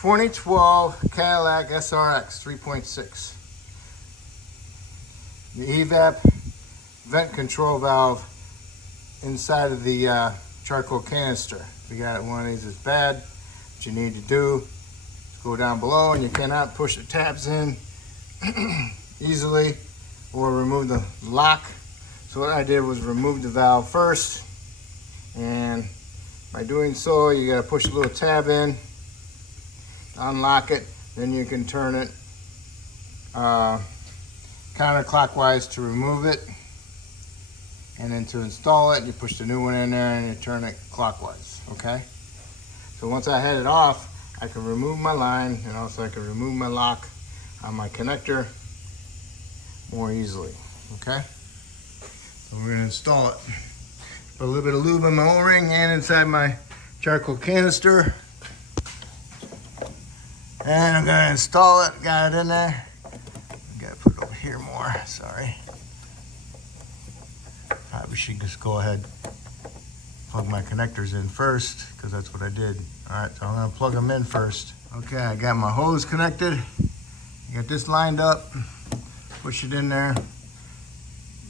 2012 Cadillac SRX 3.6. The Evap vent control valve inside of the charcoal canister. If you got one of these that's bad, what you need to do is go down below, and you cannot push the tabs in easily or remove the lock. So what I did was remove the valve first, and by doing so, you got to push a little tab in, unlock it, then you can turn it counterclockwise to remove it, and then to install it, you push the new one in there and you turn it clockwise. Okay, so once I had it off, I can remove my line, and also I can remove my lock on my connector more easily. Okay, so we're gonna install it. Put a little bit of lube in my O-ring and inside my charcoal canister, and I'm gonna install it. Got it in there. Gotta put it over here more. Sorry. Probably should just go ahead, plug my connectors in first, because that's what I did. All right, so I'm gonna plug them in first. Okay, I got my hose connected. I got this lined up. Push it in there.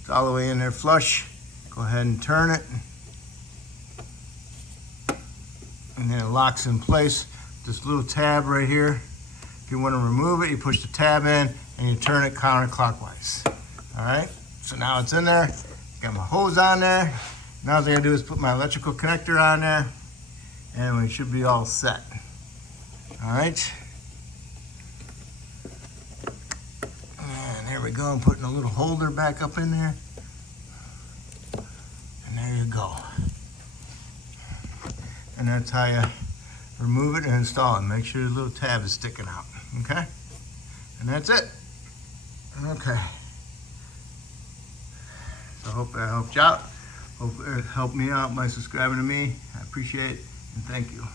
It's all the way in there flush. Go ahead and turn it. And then it locks in place. This little tab right here. If you want to remove it, you push the tab in and you turn it counterclockwise. All right, so now it's in there. Got my hose on there. Now all I gotta do is put my electrical connector on there, and we should be all set. All right. And there we go. I'm putting a little holder back up in there. And there you go. And that's how you remove it and install it. Make sure the little tab is sticking out. Okay? And that's it. Okay. So I hope that helped you out. Hope it helped me out by subscribing to me. I appreciate it, and thank you.